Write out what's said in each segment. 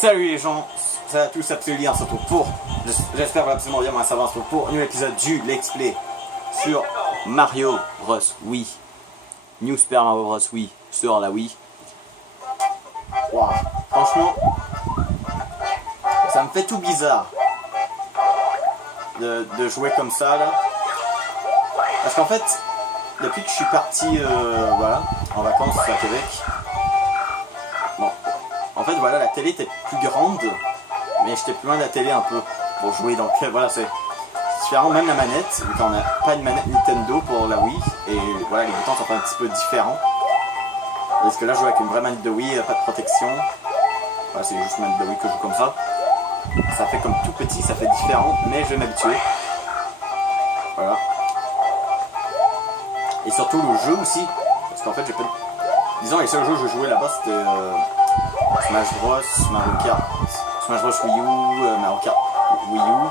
Salut les gens, ça va tous absolument, on se retrouve pour, j'espère absolument bien, moi ça va, on se retrouve pour un nouvel épisode du Let's Play sur Mario Bros. Wii. New Super Mario Bros. Wii sur la Wii. Wow. Franchement, ça me fait tout bizarre de jouer comme ça là. Parce qu'en fait, depuis que je suis parti voilà, en vacances à Québec, bon, en fait voilà, la télé était plus grande, mais j'étais plus loin de la télé un peu pour jouer, donc voilà, c'est différent. Même la manette, vu qu'on n'a pas une manette Nintendo pour la Wii, et voilà, les boutons sont un petit peu différents. Parce que là je joue avec une vraie manette de Wii, pas de protection. Voilà, c'est juste une manette de Wii que je joue comme ça. Ça fait comme tout petit, ça fait différent, mais je vais m'habituer. Voilà. Et surtout le jeu aussi, parce qu'en fait j'ai pas... Disons les seuls jeux que je jouais là-bas c'était Smash Bros, Mario Kart, Smash Bros Wii U, Mario Kart Wii U,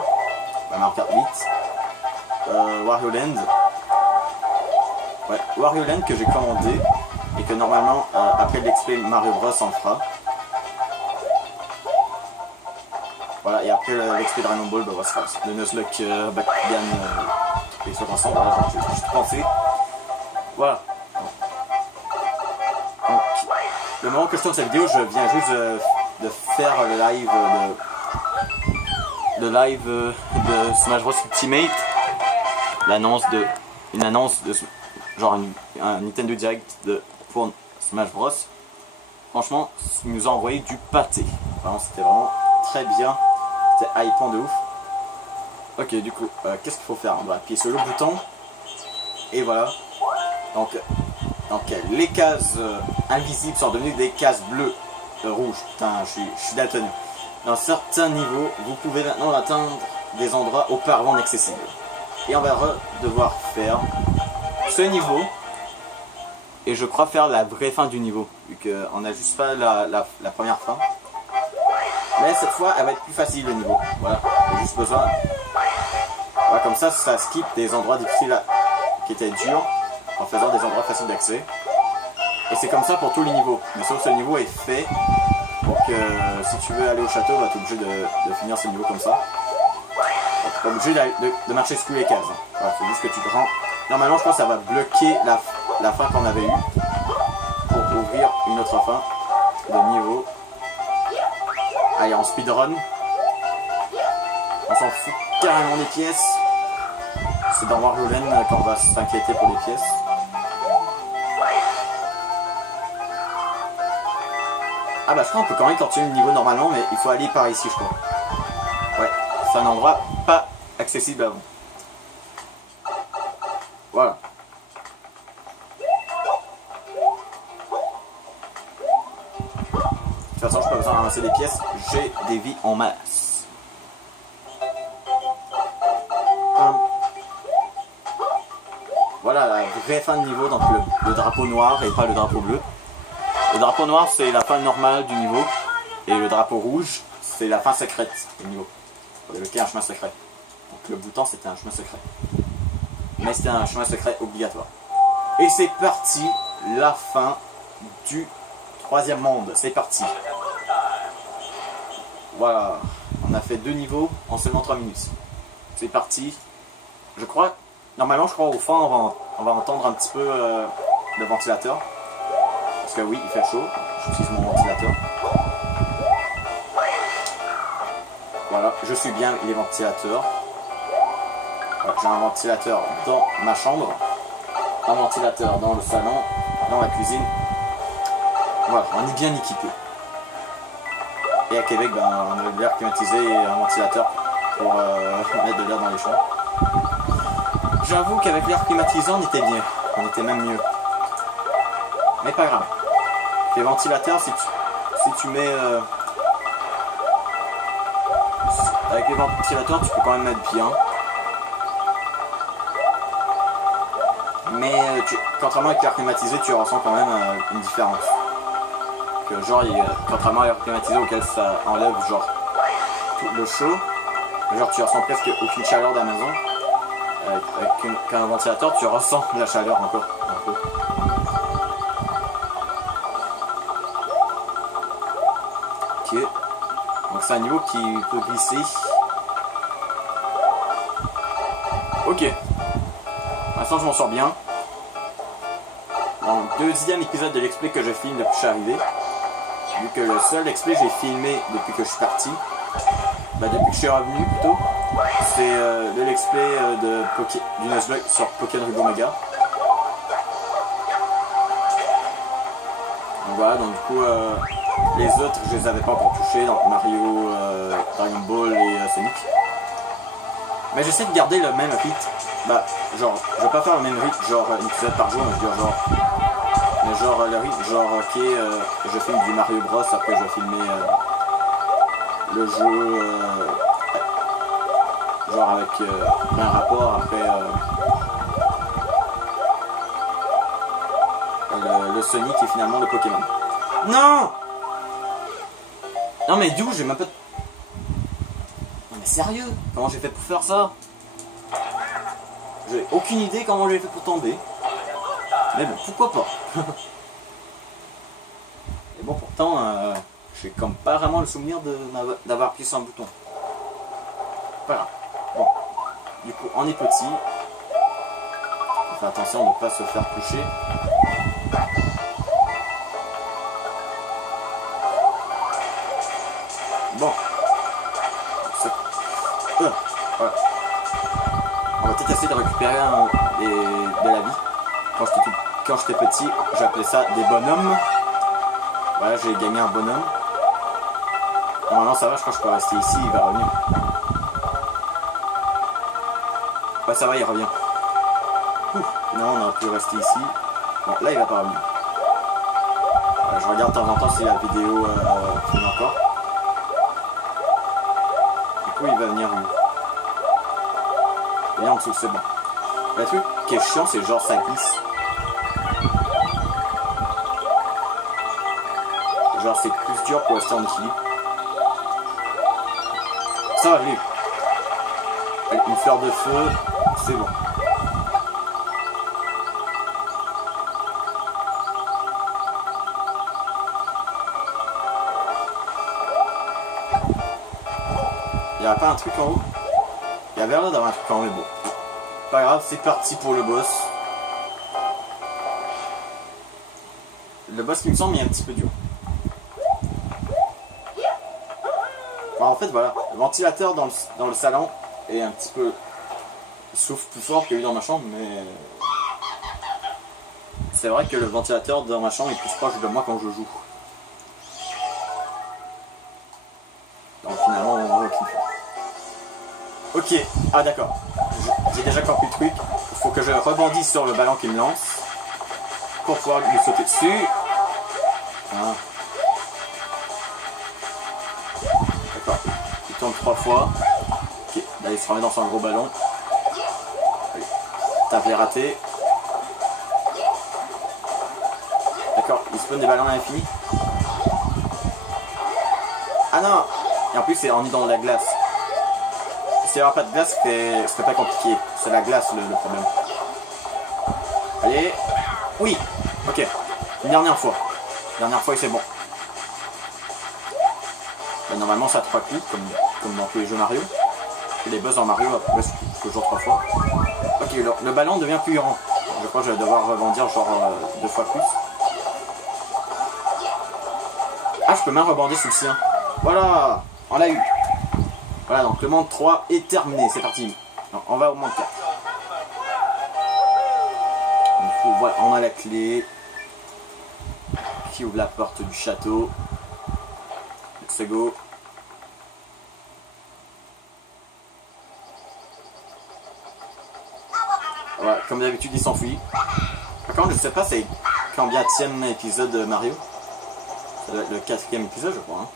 Mario Kart 8, Wario Land. Ouais, Wario Land que j'ai commandé et que normalement après l'expé Mario Bros on le fera. Voilà, et après l'expé Dragon Ball, bah, ça sera le Nuzlocke Bakugan et soit ensemble, voilà, j'ai juste pensé. Voilà. Donc, le moment que je tourne cette vidéo, je viens juste de faire le live de Smash Bros Ultimate, une annonce de genre un Nintendo Direct pour Smash Bros. Franchement, ils nous ont envoyé du pâté. Vraiment, c'était vraiment très bien, c'était hypant de ouf. Ok, du coup, qu'est-ce qu'il faut faire? On va appuyer sur le bouton et voilà. Donc les cases invisibles sont devenues des cases bleues, rouges. Putain, je suis daltonien. Dans certains niveaux, vous pouvez maintenant atteindre des endroits auparavant inaccessibles. Et on va devoir faire ce niveau. Et je crois faire la vraie fin du niveau, vu qu'on n'a juste pas la première fin. Mais cette fois, elle va être plus facile le niveau. Voilà, j'ai juste besoin. Voilà, comme ça skip des endroits difficiles qui étaient durs, en faisant des endroits faciles d'accès. Et c'est comme ça pour tous les niveaux. Mais sauf que ce niveau est fait pour que si tu veux aller au château, bah, tu es obligé de finir ce niveau comme ça. Donc tu es obligé de marcher sur les cases. Il faut juste que tu te rends. Normalement, je pense que ça va bloquer la fin qu'on avait eue pour ouvrir une autre fin de niveau. Allez, en speedrun. On s'en fout carrément des pièces. C'est dans Wario Land qu'on va s'inquiéter pour les pièces. Ah bah je crois qu'on peut quand même continuer le niveau normalement, mais il faut aller par ici je crois. Ouais, c'est un endroit pas accessible avant. Voilà. De toute façon, je n'ai pas besoin de ramasser des pièces, j'ai des vies en masse. Voilà la vraie fin de niveau, donc le drapeau noir et pas le drapeau bleu. Le drapeau noir c'est la fin normale du niveau et le drapeau rouge c'est la fin secrète du niveau. Pour débloquer un chemin secret. Donc le bouton c'était un chemin secret. Mais c'était un chemin secret obligatoire. Et c'est parti, la fin du troisième monde, c'est parti. Voilà, on a fait 2 niveaux en seulement 3 minutes. C'est parti. Je crois, normalement je crois au fond on va entendre un petit peu le ventilateur. Parce que oui, il fait chaud, j'utilise mon ventilateur. Voilà, je suis bien les ventilateurs. Voilà, j'ai un ventilateur dans ma chambre, un ventilateur dans le salon, dans la cuisine. Voilà, on est bien équipé. Et à Québec, ben, on avait de l'air climatisé et un ventilateur pour mettre de l'air dans les chambres. J'avoue qu'avec l'air climatisé, on était bien, on était même mieux. Mais pas grave. Les ventilateurs, si tu mets... avec les ventilateurs, tu peux quand même mettre bien. Mais contrairement avec l'air climatisé, tu ressens quand même une différence. Que genre, contrairement à l'air climatisé auquel ça enlève genre tout le chaud, genre tu ressens presque aucune chaleur dans la maison. Avec un ventilateur, tu ressens la chaleur encore un peu. Ok. Donc c'est un niveau qui peut glisser. Ok. Maintenant je m'en sors bien. Dans le deuxième épisode de l'explay que je filme depuis que je suis arrivé. Vu que le seul explay que j'ai filmé depuis que je suis parti. Depuis que je suis revenu plutôt. C'est de l'explay du Nuzlocke sur Pokémon Ruby Omega. Donc voilà, donc du coup les autres je les avais pas encore touchés, donc Mario, Dragon Ball et Sonic. Mais j'essaie de garder le même rythme. Genre, je vais pas faire le même rythme, genre un épisode par jour, mais je veux dire genre. Mais genre le rythme, genre ok, je filme du Mario Bros, après je vais filmer le jeu, genre avec un rapport, après le Sonic et finalement le Pokémon. Non! Non mais d'où j'ai même pas... Non mais sérieux, comment j'ai fait pour faire ça? J'ai aucune idée comment j'ai fait pour tomber. Mais bon, pourquoi pas. Et bon, pourtant, j'ai comme pas vraiment le souvenir d'avoir appuyé sur un bouton. Voilà. Bon. Du coup, on est petit. On fait attention de ne pas se faire toucher. Bon. Voilà. On va peut-être essayer de récupérer de la vie. Quand j'étais petit, j'appelais ça des bonhommes. Voilà, j'ai gagné un bonhomme. Normalement ça va, je crois que je peux rester ici, il va revenir. Ouais, ça va, il revient. Non, on a pu rester ici. Bon, là il va pas revenir. Je regarde de temps en temps si la vidéo filme encore. Du coup il va venir où? Et en dessous, c'est bon. Le truc qui est chiant, c'est genre ça glisse. Genre c'est plus dur pour rester en équilibre. Ça va, lui. Avec une fleur de feu, c'est bon. Il n'y a pas un truc en haut? Il y avait l'air d'avoir un truc en haut, mais bon. Pas grave, c'est parti pour le boss. Le boss qui me semble est un petit peu dur. Alors, en fait voilà, le ventilateur dans le salon est un petit peu... Il souffle plus fort que lui dans ma chambre, mais... C'est vrai que le ventilateur dans ma chambre est plus proche de moi quand je joue. Donc finalement on voit qu'il fait. Ok, ah d'accord. J'ai déjà compris le truc. Il faut que je rebondisse sur le ballon qui me lance pour pouvoir lui sauter dessus. Ah. D'accord. Il tourne 3 fois. Ok, là il se remet dans son gros ballon. Allez. Tape les ratés. D'accord, il spawn des ballons à l'infini. Ah non! Et en plus on est dans la glace. S'il n'y avait pas de glace, c'était pas compliqué. C'est la glace le problème. Allez. Oui. Ok. Une dernière fois. Dernière fois et c'est bon. Là, normalement ça a 3 coups, comme dans tous les jeux Mario. Et les buzz en Mario, après toujours 3 fois. Ok, le ballon devient plus grand. Je crois que je vais devoir rebondir genre 2 fois plus. Ah, je peux même rebondir sur le sien. Voilà. On l'a eu. Voilà, donc le monde 3 est terminé, c'est parti. Non, on va au monde 4. Du coup, voilà, on a la clé qui ouvre la porte du château. Let's go. Voilà, comme d'habitude, il s'enfuit. Par contre, je sais pas c'est combienième épisode de Mario. Ça doit être le 4e épisode, je crois. Hein.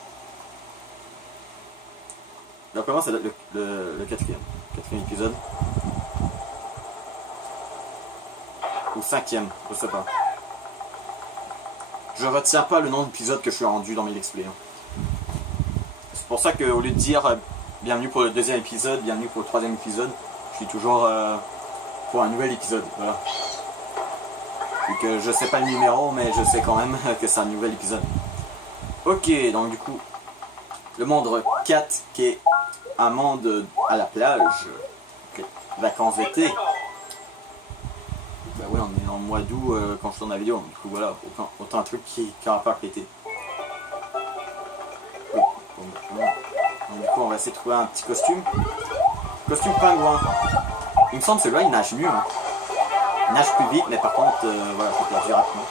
Donc comment ça doit être le 4e épisode. Ou 5e, je sais pas. Je retiens pas le nom d'épisode que je suis rendu dans mes let's play. Hein. C'est pour ça qu'au lieu de dire bienvenue pour le 2e épisode, bienvenue pour le 3e épisode, je suis toujours pour un nouvel épisode. Voilà. Vu que je sais pas le numéro, mais je sais quand même que c'est un nouvel épisode. Ok, donc du coup, le monde 4 qui est un monde à la plage, les vacances d'été. Bah oui, on est dans le mois d'août quand je tourne la vidéo, du coup voilà, autant un truc qui a rapport avec l'été. Donc, du coup on va essayer de trouver un petit costume. Costume pingouin. Il me semble que celui-là il nage mieux. Hein. Il nage plus vite, mais par contre, voilà, je peux le dire rapidement.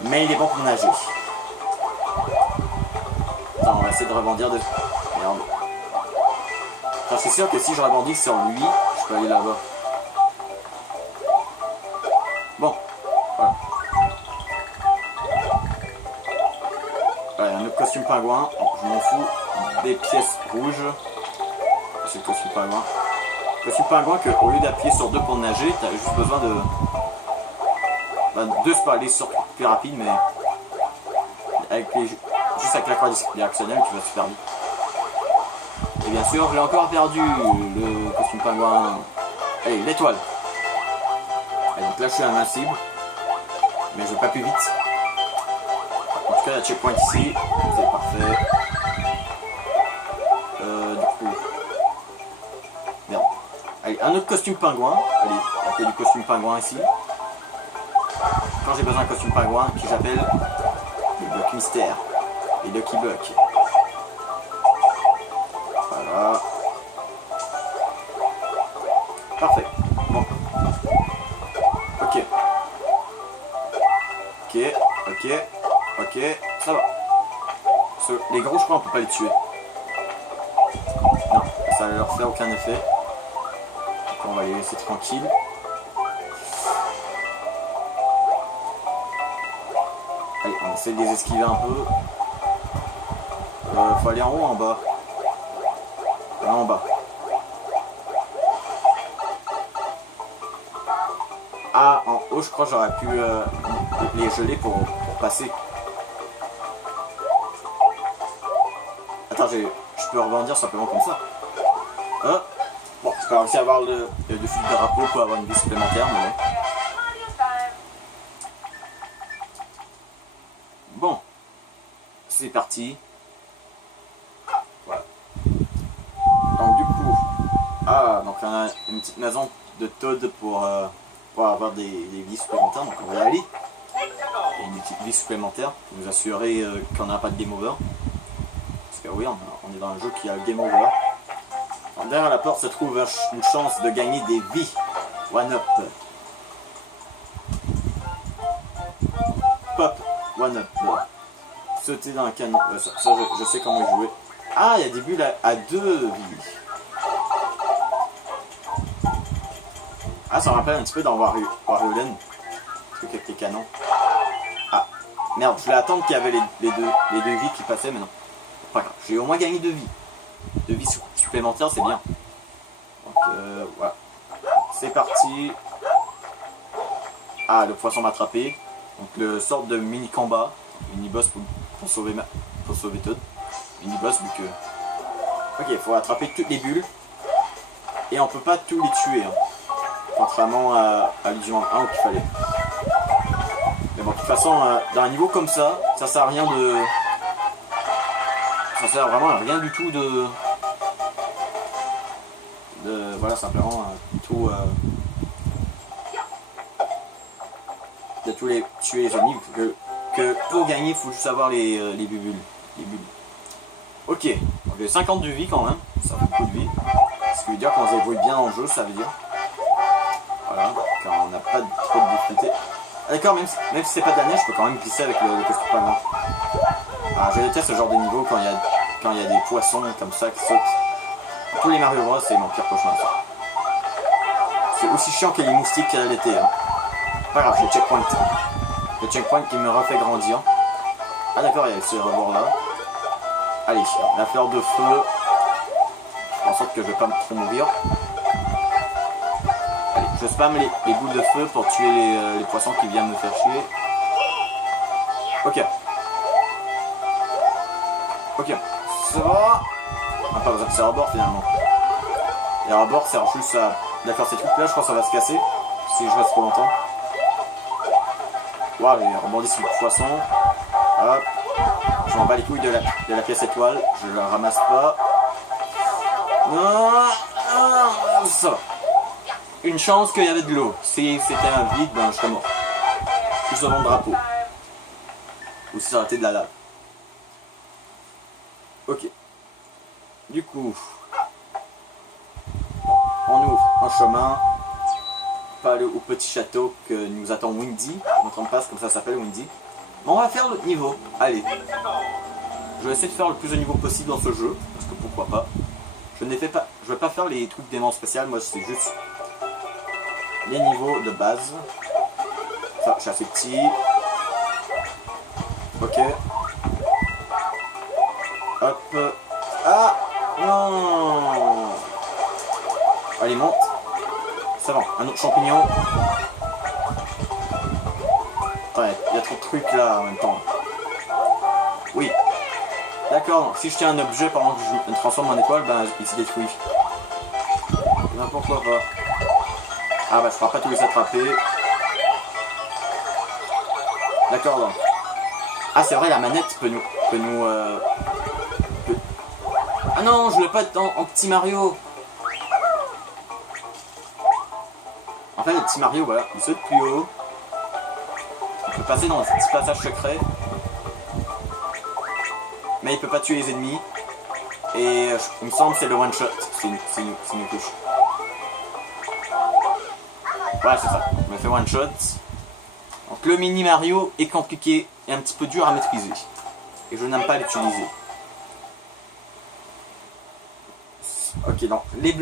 Mais il est bon pour nager. Attends, on va essayer de rebondir de... Merde. Enfin, je suis sûr que si je rebondis sur lui, je peux aller là-bas. Bon, voilà. Voilà, un autre costume pingouin. Je m'en fous des pièces rouges. C'est le costume pingouin. Costume pingouin que au lieu d'appuyer sur 2 pour nager, tu as juste besoin de... Ben, 2 c'est pas aller sur plus rapide, mais avec les... juste avec la croix directionnelle, tu vas super vite. Et bien sûr, je l'ai encore perdu, le costume pingouin. Allez, l'étoile. Donc là, je suis invincible, mais je vais pas plus vite. En tout cas, la checkpoint ici, c'est parfait. Du coup, merde. Allez, un autre costume pingouin. Allez, il y a du costume pingouin ici. Quand j'ai besoin d'un costume pingouin, qui j'appelle les blocs mystères, les Lucky Block. Voilà. Parfait. Bon. Ok. Ok, ça va. Les gros, je crois, on peut pas les tuer. Non, ça ne leur fait aucun effet. Donc on va les laisser tranquilles. Allez, on essaie de les esquiver un peu. Faut aller en haut ou en bas? En bas. Ah, en haut, je crois que j'aurais pu les geler pour passer. Attends, je peux rebondir simplement comme ça. Bon, je peux réussir à avoir le dessus du drapeau pour avoir une vie supplémentaire, mais bon. C'est parti. Voilà. Donc du coup, donc on a une petite maison de Toad pour avoir des vies supplémentaires, donc on va y aller. Et une petite vie supplémentaire, nous assurer qu'on n'a pas de game over. Parce que oui, on est dans un jeu qui a game over. Alors, derrière la porte se trouve une chance de gagner des vies. One up. Pop, one up. Sauter dans un canon. Ça je sais comment jouer. Ah, il y a des bulles à 2 vies. Ah, ça me rappelle un petit peu dans Wario Land. Le truc avec les canons. Ah, merde, je voulais attendre qu'il y avait les deux vies qui passaient, mais non. Pas grave, j'ai au moins gagné 2 vies. 2 vies supplémentaires, c'est bien. Donc, voilà. C'est parti. Ah, le poisson m'a attrapé. Donc, le sort de mini-combat. Mini-boss pour sauver Toad. Mini-boss, vu que... Ok, il faut attraper toutes les bulles. Et on peut pas tous les tuer. Hein. Contrairement à Legion 1 qu'il fallait. Mais bon, de toute façon, dans un niveau comme ça, ça sert à rien de... Ça sert vraiment à rien du tout de voilà, simplement tout... de tous les tuer les ennemis. Que pour gagner, il faut juste avoir les bulles. Les bulles. Ok, donc j'ai 50 de vie quand même, ça fait beaucoup de vie. Ce qui veut dire qu'on s'évolue bien en jeu, ça veut dire. Voilà, car on n'a pas trop de difficulté. Ah, d'accord, même si c'est pas de la neige, je peux quand même glisser avec le costume pingouin. Alors je déteste ce genre de niveau quand il y a des poissons comme ça qui sautent. Tous les Mario Bros, c'est mon pire cauchemar. C'est aussi chiant que les moustiques à l'été. Hein. Pas grave, j'ai le checkpoint. Le checkpoint qui me refait grandir. Ah d'accord, il y a ce rebord là. Allez, la fleur de feu. Je fais en sorte que je ne vais pas trop mourir. Allez, je spam les boules de feu pour tuer les poissons qui viennent me faire chier. Ok. Ok. Ça va. Ah, pas besoin de ces rebords finalement. Les rebords servent juste à... D'accord, ces trucs là, je crois que ça va se casser. Si je reste trop longtemps. Waouh, il rebondit sur le poisson. Hop. je m'en bats les couilles de la pièce étoile. Je la ramasse pas. Ça va. Une chance qu'il y avait de l'eau. Si c'était un vide, ben je serais mort. Plus sur mon drapeau. Ou si ça aurait été de la lave. Ok. Du coup, on ouvre un chemin. Pas aller au petit château que nous attend Windy. Je ne me trompe pas, comme ça s'appelle Windy. Mais on va faire le niveau. Allez. Je vais essayer de faire le plus de niveaux possible dans ce jeu. Parce que pourquoi pas. Je ne vais pas faire les trucs d'éléments spéciaux. Moi, c'est juste les niveaux de base. Ça, je suis assez petit. Ok. Hop. Ah non. Allez, monte. Ça va. Un autre champignon. Attends, il y a trop de trucs là en même temps. Oui. D'accord, si je tiens un objet pendant que je me transforme en étoile, ben il se détruit. Pourquoi pas. Ah bah je ne pourrai pas tous les attraper. D'accord donc. Ah c'est vrai, la manette peut nous... Ah non, je voulais pas être en petit Mario. En fait le petit Mario, voilà, il saute plus haut. Il peut passer dans un petit passage secret. Mais il peut pas tuer les ennemis. Et il me semble que c'est le one shot. C'est une touche. Voilà, c'est ça. Je me fais one shot. Donc le mini Mario est compliqué et un petit peu dur à maîtriser. Et je n'aime pas l'utiliser. Ok, donc les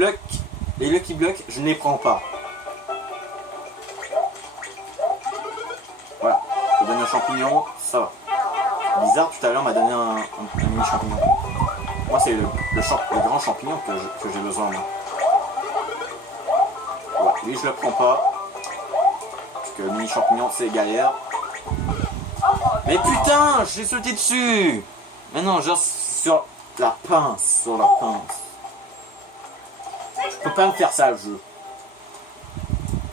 Lucky Blocks, je ne les prends pas. Voilà. Je donne un champignon, ça va. Bizarre, tout à l'heure, m'a donné un mini champignon. Moi, c'est le grand champignon que j'ai besoin. Moi. Voilà, lui, je le prends pas. Parce que le mini champignon, c'est galère. Mais putain, j'ai sauté dessus. Mais non, genre sur la pince. Je peux pas me faire ça, le jeu.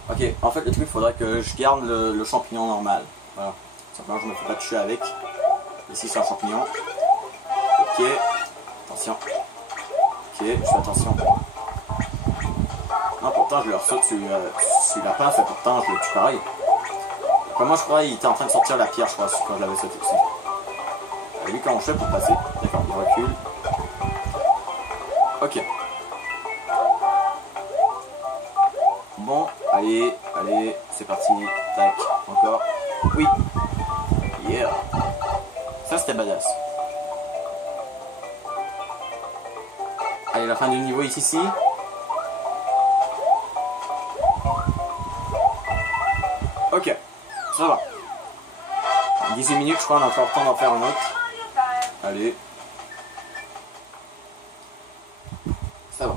Ok, en fait, le truc, il faudrait que je garde le champignon normal. Voilà. Simplement, je me fais pas toucher avec. Ici, c'est un champignon. Ok. Attention. Ok, je fais attention. Non, pourtant, je le ressaute sur la pince et pourtant, je le tue pareil. Après, moi, je crois qu'il était en train de sortir la pierre, je crois, quand je l'avais sauté aussi. Lui, comment je fais pour passer? D'accord, il recule. Ok. Bon, allez, c'est parti. Tac, encore. Oui. Yeah. Ça, c'était badass. Allez, la fin du niveau est ici. Ok, ça va. 18 minutes, je crois, on a encore le temps d'en faire un autre. Allez. Ça va.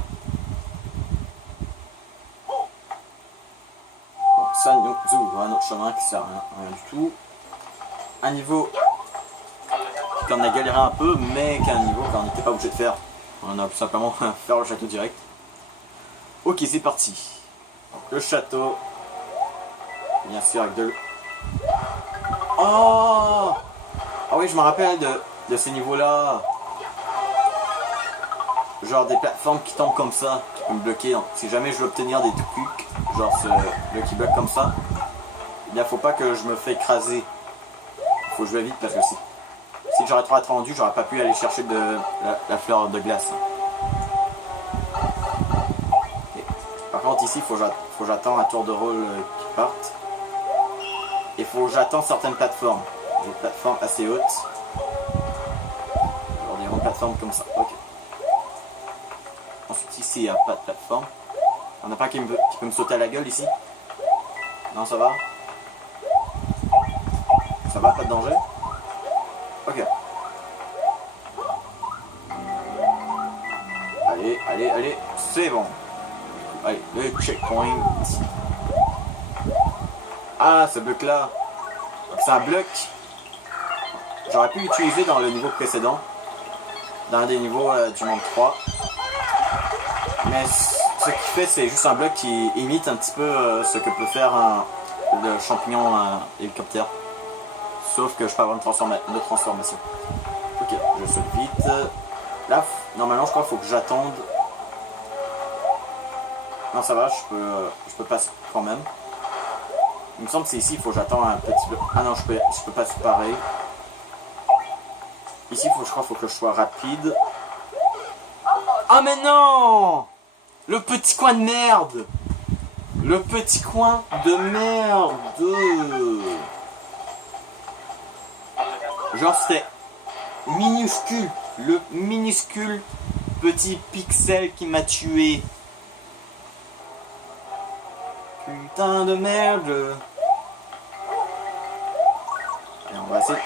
Bon, ça nous ouvre un autre chemin qui sert à rien du tout. Un niveau qu'on a galéré un peu, mais qu'un niveau qu'on n'était pas obligé de faire. On a tout simplement faire le château direct. Ok, c'est parti. Donc, le château. Bien sûr, avec de l'eau. Oh! Ah oui, je me rappelle de ces niveaux-là. Genre des plateformes qui tombent comme ça, qui peuvent me bloquer. Donc, si jamais je veux obtenir des trucs, genre le qui bloque comme ça, il ne faut pas que je me fais écraser. Il faut jouer vite parce que si j'aurais trop attendu, j'aurais pas pu aller chercher la fleur de glace. Et, par contre ici, faut que j'attends un tour de rôle qui parte. Et faut que j'attends certaines plateformes. Des plateformes assez hautes. Genre des grandes plateformes comme ça. Ok. Ensuite ici, il n'y a pas de plateforme. On n'a pas qui peut me sauter à la gueule ici? Non, ça va? Ça va, pas de danger? Ok. Allez, c'est bon. Allez, le checkpoint. Ah, ce bloc là. C'est un bloc. J'aurais pu l'utiliser dans le niveau précédent. Dans un des niveaux du monde 3. Mais ce qu'il fait, c'est juste un bloc qui imite un petit peu ce que peut faire le champignon hélicoptère. Sauf que je peux avoir une transformation. saute vite. Là, normalement, je crois qu'il faut que j'attende. Non, ça va, je peux passer quand même. Il me semble que c'est ici, il faut que j'attende un petit peu. Ah non, je peux pas se parer. Ici, je crois qu'il faut que je sois rapide. Ah mais non! Le petit coin de merde! Le petit coin de merde! Genre c'était minuscule. Le minuscule petit pixel qui m'a tué. Putain de merde! Allez, on va essayer.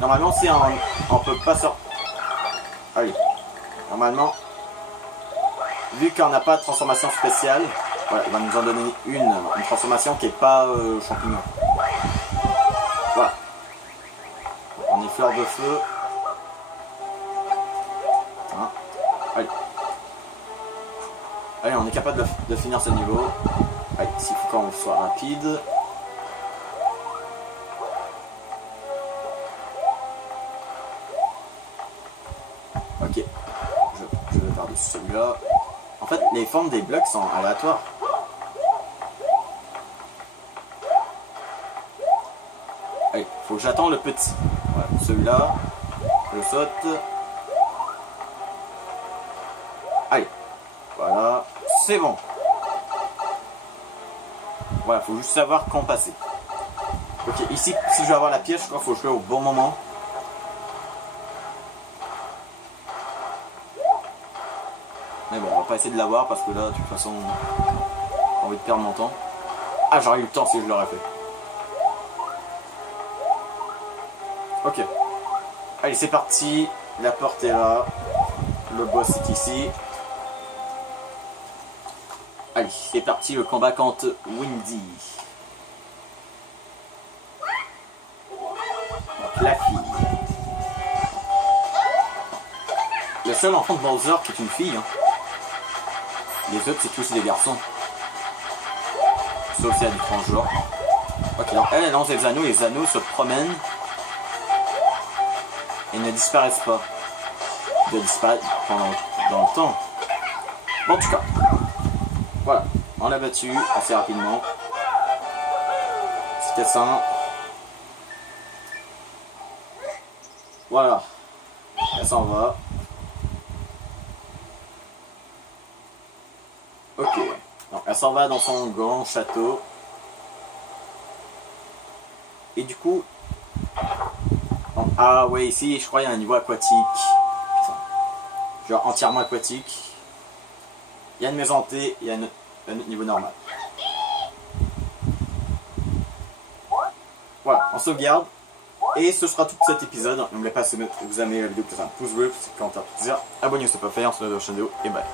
Normalement, si on peut pas sortir. Allez. Normalement, vu qu'on n'a pas de transformation spéciale, voilà, il va nous en donner une transformation qui n'est pas champignon. Voilà. On est fleur de feu. Hein. Allez. Allez, on est capable de finir ce niveau. Allez, s'il faut qu'on soit rapide. Ok. Je vais par-dessus celui-là. En fait, les formes des blocs sont aléatoires. Allez, faut que j'attende le petit. Voilà, celui-là. Je saute. Allez. Voilà. C'est bon. Voilà, faut juste savoir quand passer. Ok, ici, si je veux avoir la pièce, je crois qu'il faut jouer au bon moment. Mais bon, on va pas essayer de l'avoir parce que là, de toute façon, j'ai envie de perdre mon temps. Ah, j'aurais eu le temps si je l'aurais fait. Ok. Allez, c'est parti. La porte est là. Le boss est ici. Allez, c'est parti, le combat contre Windy. Donc, la fille. Le seul enfant de Bowser qui est une fille. Hein. Les autres, c'est tous des garçons. Sauf si elle a du transgenre. Ok, donc elle lance des anneaux, les anneaux se promènent et ne disparaissent pas. Ils doivent disparaître dans le temps. Bon, en tout cas, voilà, on l'a battu assez rapidement. C'était ça. Voilà, elle s'en va. Ok, donc elle s'en va dans son grand château. Et du coup, donc, ah ouais, ici je crois qu'il y a un niveau aquatique. Genre entièrement aquatique. Il y a une maison hantée, il y a un autre niveau normal. Voilà, on sauvegarde. Et ce sera tout cet épisode. N'oubliez pas de vous aimer la vidéo, de faire un pouce bleu, commentaire, abonnez-vous si ce n'est pas fait, on se retrouve dans la prochaine vidéo et bye.